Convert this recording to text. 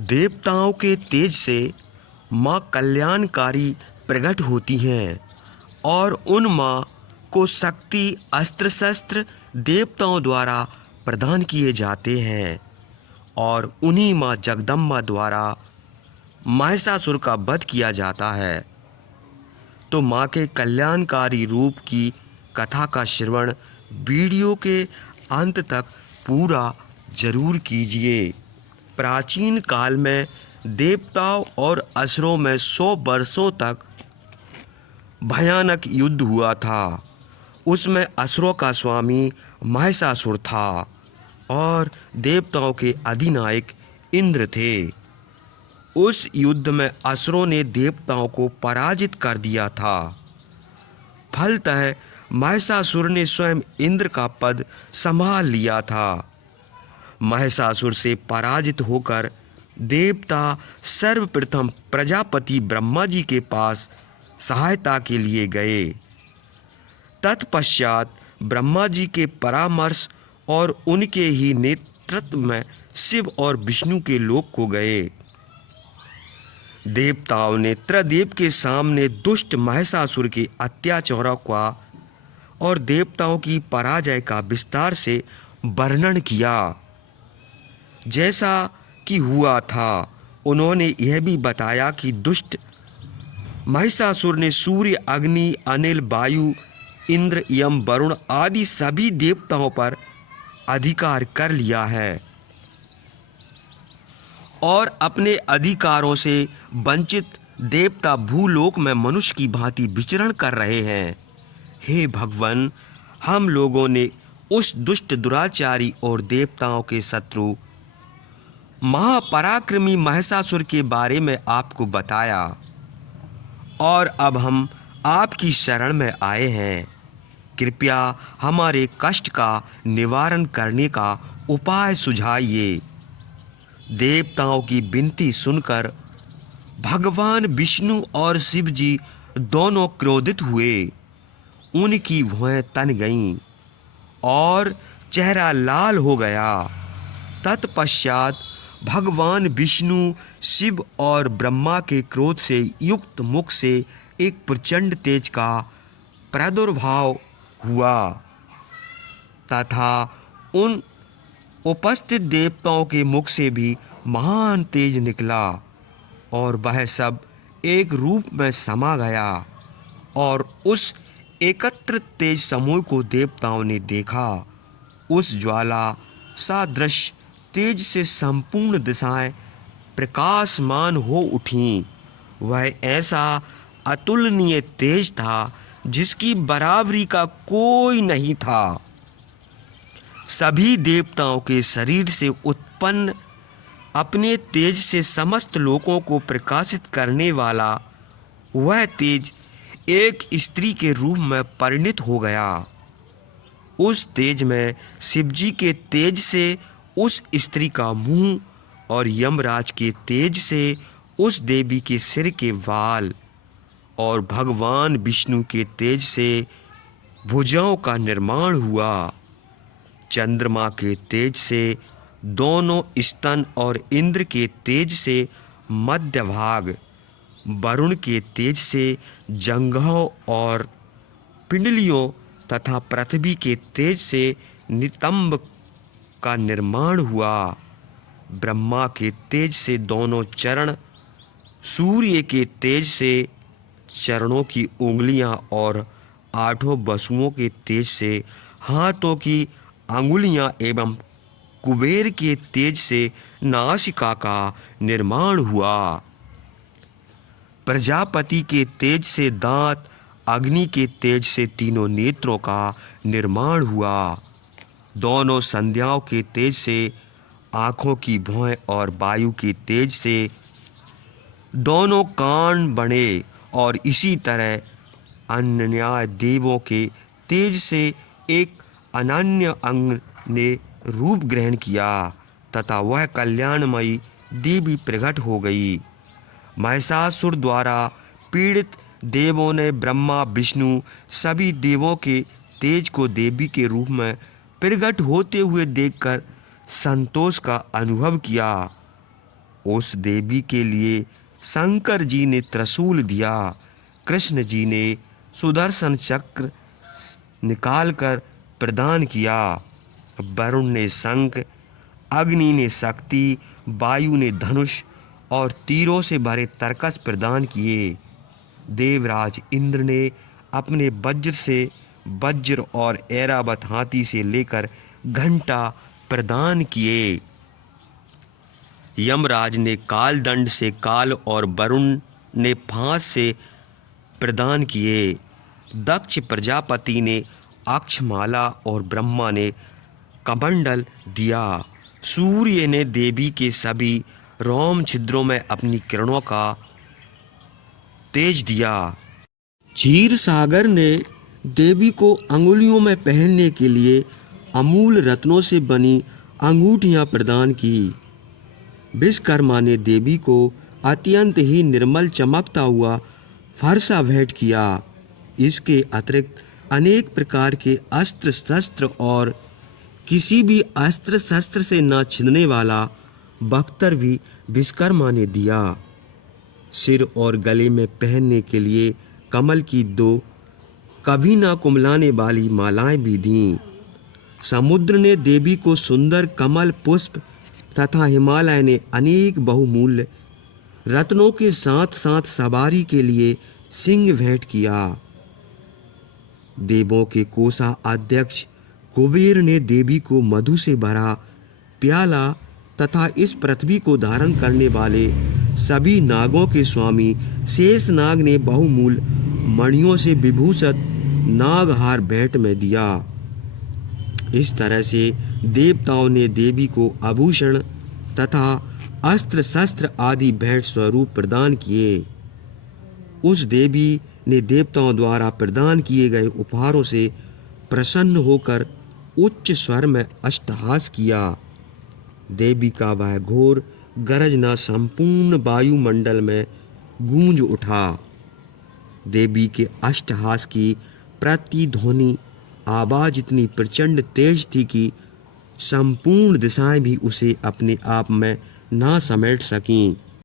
देवताओं के तेज से माँ कल्याणकारी प्रकट होती हैं और उन माँ को शक्ति अस्त्र शस्त्र देवताओं द्वारा प्रदान किए जाते हैं और उन्हीं माँ जगदम्बा द्वारा महिषासुर का वध किया जाता है। तो माँ के कल्याणकारी रूप की कथा का श्रवण वीडियो के अंत तक पूरा जरूर कीजिए। प्राचीन काल में देवताओं और असुरों में 100 वर्षों तक भयानक युद्ध हुआ था। उसमें असुरों का स्वामी महिषासुर था और देवताओं के अधिनायक इंद्र थे। उस युद्ध में असुरों ने देवताओं को पराजित कर दिया था। फलतः महिषासुर ने स्वयं इंद्र का पद संभाल लिया था। महिषासुर से पराजित होकर देवता सर्वप्रथम प्रजापति ब्रह्मा जी के पास सहायता के लिए गए। तत्पश्चात ब्रह्मा जी के परामर्श और उनके ही नेतृत्व में शिव और विष्णु के लोक को गए। देवताओं ने त्रिदेव के सामने दुष्ट महिषासुर के अत्याचारों का और देवताओं की पराजय का विस्तार से वर्णन किया। जैसा कि हुआ था उन्होंने यह भी बताया कि दुष्ट महिषासुर ने सूर्य, अग्नि, अनिल, वायु, इंद्र, यम, वरुण आदि सभी देवताओं पर अधिकार कर लिया है और अपने अधिकारों से वंचित देवता भूलोक में मनुष्य की भांति विचरण कर रहे हैं। हे भगवान, हम लोगों ने उस दुष्ट दुराचारी और देवताओं के शत्रु महापराक्रमी महिषासुर के बारे में आपको बताया और अब हम आपकी शरण में आए हैं। कृपया हमारे कष्ट का निवारण करने का उपाय सुझाइए। देवताओं की विनती सुनकर भगवान विष्णु और शिव जी दोनों क्रोधित हुए। उनकी भुएं तन गईं और चेहरा लाल हो गया। तत्पश्चात भगवान विष्णु, शिव और ब्रह्मा के क्रोध से युक्त मुख से एक प्रचंड तेज का प्रादुर्भाव हुआ तथा उन उपस्थित देवताओं के मुख से भी महान तेज निकला और वह सब एक रूप में समा गया और उस एकत्रित तेज समूह को देवताओं ने देखा। उस ज्वाला सादृश तेज से संपूर्ण दिशाएं प्रकाशमान हो उठीं। वह ऐसा अतुलनीय तेज था जिसकी बराबरी का कोई नहीं था। सभी देवताओं के शरीर से उत्पन्न अपने तेज से समस्त लोकों को प्रकाशित करने वाला वह तेज एक स्त्री के रूप में परिणित हो गया। उस तेज में शिवजी के तेज से उस स्त्री का मुंह और यमराज के तेज से उस देवी के सिर के वाल और भगवान विष्णु के तेज से भुजाओं का निर्माण हुआ। चंद्रमा के तेज से दोनों स्तन और इंद्र के तेज से मध्य भाग, वरुण के तेज से जंघों और पिंडलियों तथा पृथ्वी के तेज से नितंब का निर्माण हुआ। ब्रह्मा के तेज से दोनों चरण, सूर्य के तेज से चरणों की उंगलियां और आठों वसुओं के तेज से हाथों की अंगुलियां एवं कुबेर के तेज से नासिका का निर्माण हुआ। प्रजापति के तेज से दांत, अग्नि के तेज से तीनों नेत्रों का निर्माण हुआ। दोनों संध्याओं के तेज से आँखों की भौहें और वायु के तेज से दोनों कान बने और इसी तरह अन्य देवों के तेज से एक अनन्य अंग ने रूप ग्रहण किया तथा वह कल्याणमयी देवी प्रकट हो गई। महिषासुर द्वारा पीड़ित देवों ने ब्रह्मा, विष्णु सभी देवों के तेज को देवी के रूप में प्रकट होते हुए देखकर संतोष का अनुभव किया उस देवी के लिए शंकर जी ने त्रिशूल दिया, कृष्ण जी ने सुदर्शन चक्र निकालकर प्रदान किया, वरुण ने शंख, अग्नि ने शक्ति, वायु ने धनुष और तीरों से भरे तरकस प्रदान किए। देवराज इंद्र ने अपने वज्र से वज्र और ऐरावत हाथी से लेकर घंटा प्रदान किए। यमराज ने काल दंड से काल और वरुण ने फांस से प्रदान किए। दक्ष प्रजापति ने अक्षमाला और ब्रह्मा ने कमंडल दिया। सूर्य ने देवी के सभी रोम छिद्रों में अपनी किरणों का तेज दिया। क्षीर सागर ने देवी को अंगुलियों में पहनने के लिए अमूल रत्नों से बनी अंगूठियां प्रदान की। विश्वकर्मा ने देवी को अत्यंत ही निर्मल चमकता हुआ फरसा भेंट किया। इसके अतिरिक्त अनेक प्रकार के अस्त्र शस्त्र और किसी भी अस्त्र शस्त्र से न छिदने वाला बख्तर भी विश्वकर्मा ने दिया। सिर और गले में पहनने के लिए कमल की 2 कभी न कुमलाने वाली मालाएं भी दीं। समुद्र ने देवी को सुंदर कमल पुष्प तथा हिमालय ने अनेक बहुमूल्य रत्नों के साथ साथ सवारी के लिए सिंह भेंट किया। देवों के कोषा अध्यक्ष कुबेर ने देवी को मधु से भरा प्याला तथा इस पृथ्वी को धारण करने वाले सभी नागों के स्वामी शेषनाग ने बहुमूल्य मणियों से विभूषित नागहार भेंट में दिया। इस तरह से देवताओं ने देवी को आभूषण तथा अस्त्र शस्त्र आदि भेंट स्वरूप प्रदान किए। उस देवी ने देवताओं द्वारा प्रदान किए गए उपहारों से प्रसन्न होकर उच्च स्वर में अष्टहास किया। देवी का वह घोर गरजना संपूर्ण वायुमंडल में गूंज उठा। देवी के अष्टहास की प्रतिध्वनि आवाज इतनी प्रचंड तेज थी कि संपूर्ण दिशाएं भी उसे अपने आप में ना समेट सकीं।